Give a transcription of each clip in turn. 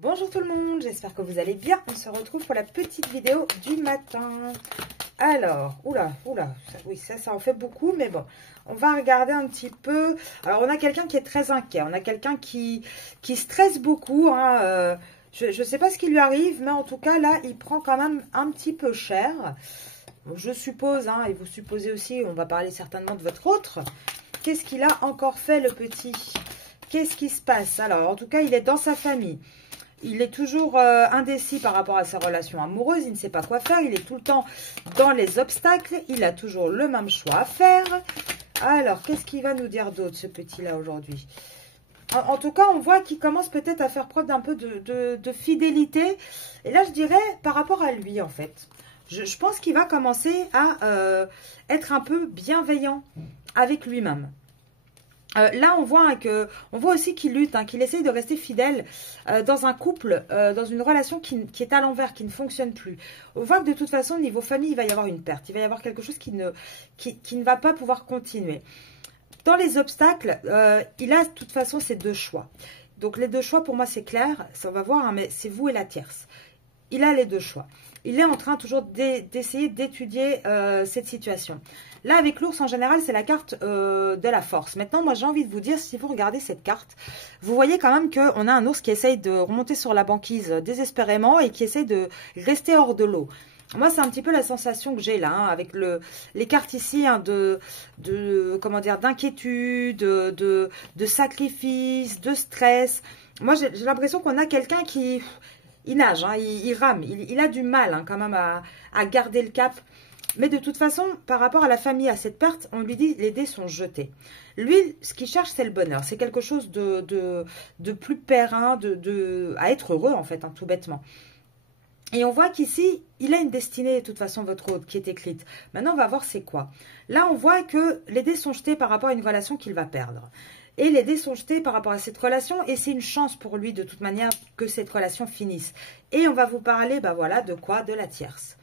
Bonjour tout le monde, j'espère que vous allez bien. On se retrouve pour la petite vidéo du matin. Alors, oui, ça en fait beaucoup, mais bon, on va regarder un petit peu. Alors, on a quelqu'un qui est très inquiet, on a quelqu'un qui stresse beaucoup. Hein, je ne sais pas ce qui lui arrive, mais en tout cas, là, il prend quand même un petit peu cher. Je suppose, hein, et vous supposez aussi, on va parler certainement de votre autre. Qu'est-ce qu'il a encore fait, le petit? Qu'est-ce qui se passe? Alors, en tout cas, il est dans sa famille. Il est toujours indécis par rapport à sa relation amoureuse. Il ne sait pas quoi faire. Il est tout le temps dans les obstacles. Il a toujours le même choix à faire. Alors, qu'est-ce qu'il va nous dire d'autre, ce petit-là, aujourd'hui? En tout cas, on voit qu'il commence peut-être à faire preuve d'un peu de fidélité. Et là, je dirais par rapport à lui, en fait. Je pense qu'il va commencer à être un peu bienveillant avec lui-même. Là, on voit aussi qu'il lutte, hein, qu'il essaye de rester fidèle dans un couple, dans une relation qui est à l'envers, qui ne fonctionne plus. On voit que de toute façon, niveau famille, il va y avoir une perte. Il va y avoir quelque chose qui ne va pas pouvoir continuer. Dans les obstacles, il a de toute façon ses deux choix. Donc, les deux choix, pour moi, c'est clair. Ça, on va voir, hein, mais c'est vous et la tierce. Il a les deux choix. Il est en train toujours d'essayer d'étudier cette situation. Là, avec l'ours, en général, c'est la carte de la force. Maintenant, moi, j'ai envie de vous dire, si vous regardez cette carte, vous voyez quand même qu'on a un ours qui essaye de remonter sur la banquise désespérément et qui essaye de rester hors de l'eau. Moi, c'est un petit peu la sensation que j'ai là, hein, avec les cartes ici, hein, comment dire, d'inquiétude, de sacrifice, de stress. Moi, j'ai l'impression qu'on a quelqu'un qui... Il nage, hein, il rame, il a du mal, hein, quand même à garder le cap. Mais de toute façon, par rapport à la famille, à cette perte, on lui dit les dés sont jetés. Lui, ce qu'il cherche, c'est le bonheur. C'est quelque chose de plus périn, à être heureux, en fait, hein, tout bêtement. Et on voit qu'ici, il a une destinée, de toute façon, votre autre, qui est écrite. Maintenant, on va voir c'est quoi. Là, on voit que les dés sont jetés par rapport à une relation qu'il va perdre. Et les dés sont jetés par rapport à cette relation. Et c'est une chance pour lui, de toute manière, que cette relation finisse. Et on va vous parler, bah voilà, de quoi? De la tierce.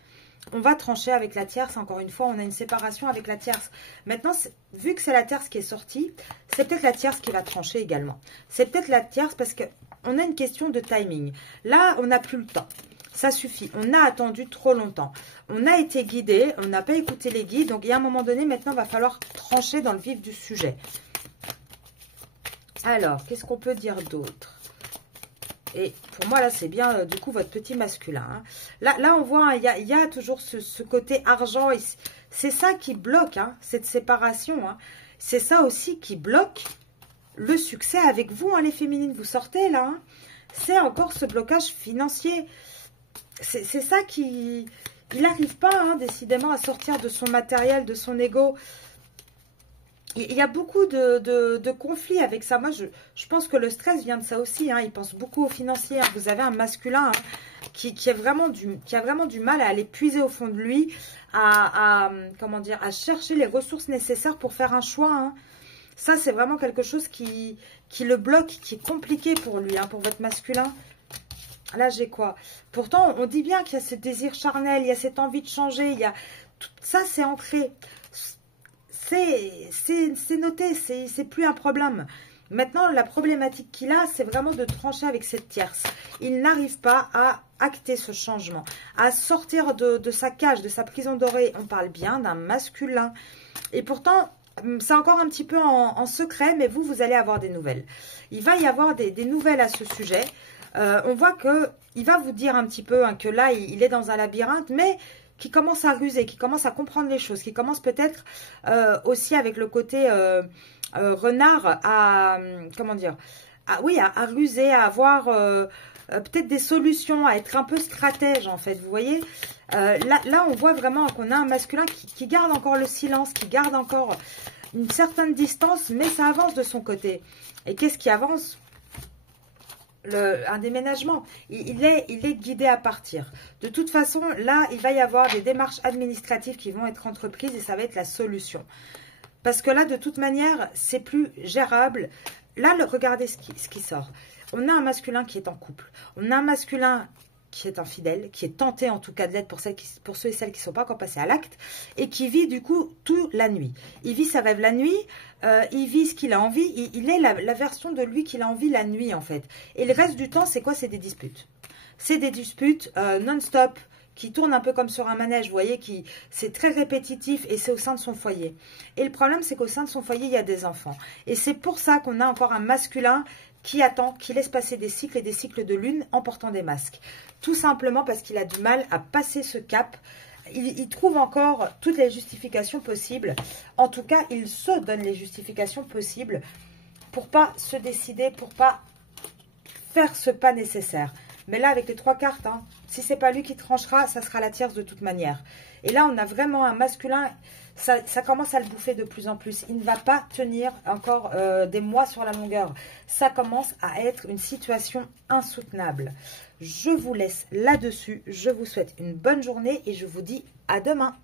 On va trancher avec la tierce, encore une fois, on a une séparation avec la tierce. Maintenant, vu que c'est la tierce qui est sortie, c'est peut-être la tierce qui va trancher également. C'est peut-être la tierce parce qu'on a une question de timing. Là, on n'a plus le temps. Ça suffit. On a attendu trop longtemps. On a été guidé, on n'a pas écouté les guides. Donc, il y a un moment donné, maintenant, il va falloir trancher dans le vif du sujet. Alors, qu'est-ce qu'on peut dire d'autre? Et pour moi, là, c'est bien, du coup, votre petit masculin. Hein. Là, on voit, hein, il y a toujours ce côté argent. C'est ça qui bloque, hein, cette séparation. Hein. C'est ça aussi qui bloque le succès avec vous, hein, les féminines. Vous sortez, là. Hein. C'est encore ce blocage financier. C'est ça qui... Il n'arrive pas, hein, décidément, à sortir de son matériel, de son ego. Il y a beaucoup de conflits avec ça. Moi, je pense que le stress vient de ça aussi. Hein. Il pense beaucoup aux financiers. Hein. Vous avez un masculin, hein, qui a vraiment du mal à aller puiser au fond de lui, comment dire, à chercher les ressources nécessaires pour faire un choix. Hein. Ça, c'est vraiment quelque chose qui le bloque, qui est compliqué pour lui, hein, pour votre masculin. Là, j'ai quoi? Pourtant, on dit bien qu'il y a ce désir charnel, il y a cette envie de changer. Il y a tout ça, c'est ancré. C'est noté, c'est plus un problème. Maintenant, la problématique qu'il a, c'est vraiment de trancher avec cette tierce. Il n'arrive pas à acter ce changement, à sortir de sa cage, de sa prison dorée. On parle bien d'un masculin. Et pourtant, c'est encore un petit peu en secret, mais vous allez avoir des nouvelles. Il va y avoir des nouvelles à ce sujet. On voit qu'il va vous dire un petit peu, hein, que là, il est dans un labyrinthe, mais... qui commence à ruser, qui commence à comprendre les choses, qui commence peut-être aussi avec le côté renard à, comment dire, à ruser, à avoir peut-être des solutions, à être un peu stratège en fait, vous voyez. Là, on voit vraiment qu'on a un masculin qui garde encore le silence, qui garde encore une certaine distance, mais ça avance de son côté. Et qu'est-ce qui avance ? Un déménagement, il est guidé à partir. De toute façon, là, il va y avoir des démarches administratives qui vont être entreprises et ça va être la solution. Parce que là, de toute manière, c'est plus gérable. Là, regardez ce qui sort. On a un masculin qui est en couple. On a un masculin qui est infidèle, qui est tenté en tout cas de l'être pour ceux et celles qui ne sont pas encore passés à l'acte, et qui vit du coup tout la nuit. Il vit sa rêve la nuit, il vit ce qu'il a envie, il est la version de lui qu'il a envie la nuit en fait. Et le reste du temps, c'est quoi? C'est des disputes. C'est des disputes non-stop, qui tournent un peu comme sur un manège, vous voyez, c'est très répétitif et c'est au sein de son foyer. Et le problème, c'est qu'au sein de son foyer, il y a des enfants. Et c'est pour ça qu'on a encore un masculin qui attend, qui laisse passer des cycles et des cycles de lune en portant des masques. Tout simplement parce qu'il a du mal à passer ce cap. Il trouve encore toutes les justifications possibles. En tout cas, il se donne les justifications possibles pour pas se décider, pour pas faire ce pas nécessaire. Mais là, avec les 3 cartes, hein, si c'est pas lui qui tranchera, ça sera la tierce de toute manière. Et là, on a vraiment un masculin, ça commence à le bouffer de plus en plus. Il ne va pas tenir encore des mois sur la longueur. Ça commence à être une situation insoutenable. Je vous laisse là-dessus. Je vous souhaite une bonne journée et je vous dis à demain.